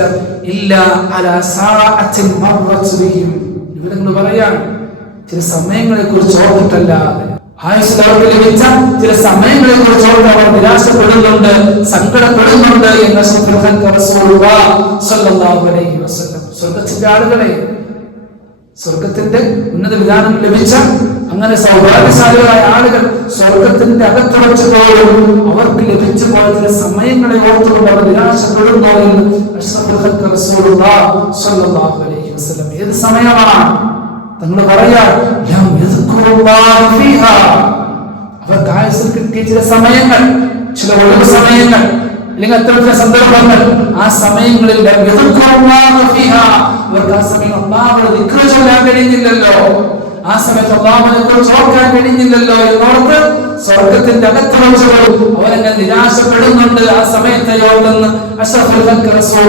വസല്ലം ഇല്ലാ അലാ സാഅത്തിൻ മർറത് ബിഹിം. ഇവിടെ പറയാൻ ചില സമയങ്ങളെ കുറിച്ച് ഓർത്തിട്ടല്ലാതെ, ആയുസ്സിൽ അവർക്ക് ലഭിച്ച ചില സമയങ്ങളെ കുറിച്ച് ഓർത്ത് അവർ നിരാശപ്പെടുന്നുണ്ട്, സങ്കടപ്പെടുന്നുണ്ട് എന്ന് റസൂലുള്ളാഹി സ്വല്ലല്ലാഹു അലൈഹി വസല്ലം. സ്വർഗ്ഗത്തിന്റെ ആളുകളെ, സ്വർഗത്തിന്റെ ഉന്നത വിധാനം ലഭിച്ച അങ്ങനെ സൗഭാഗ്യശാലികളായ ആളുകൾ സ്വർഗത്തിന്റെ അകത്ത് വെച്ചപ്പോഴും അവർക്ക് ലഭിച്ചു പോയ ചില സമയങ്ങളെ ഓർത്തുകൊണ്ട് അവർ നിരാശപ്പെടുന്നു എന്ന് അഷ്റഫുൽ ഖൽഖ് റസൂലുള്ളാഹി സ്വല്ലല്ലാഹു അലൈഹി വസല്ലം. ഏത് സമയമാണ് തങ്ങൾ പറയാ, അവർക്ക് ആയുസ്സിൽ കിട്ടിയ ചില സമയങ്ങൾ, ചില ഒഴിവ് സമയങ്ങൾ, അല്ലെങ്കിൽ അത്തരത്തിലുള്ള സന്ദർഭങ്ങൾ, ആ സമയങ്ങളിൽ അവർക്ക് ആ സമയം അല്ലാഹുവിനെ ദിക്ർ ചൊല്ലാൻ കഴിയുന്നില്ലല്ലോ, ആ സമയത്ത് അല്ലാഹുവിനെ കുറിച്ച് ഓർക്കാൻ കഴിയുന്നില്ലല്ലോ എന്നോർത്ത് സ്വർഗത്തിന്റെ അകത്ത് വെച്ചവരും അവരെന്നെ നിരാശപ്പെടുന്നുണ്ട് ആ സമയത്തെ ഓർത്തെന്ന് അഷ്റഫുൽ ഖൽഖ് റസൂൽ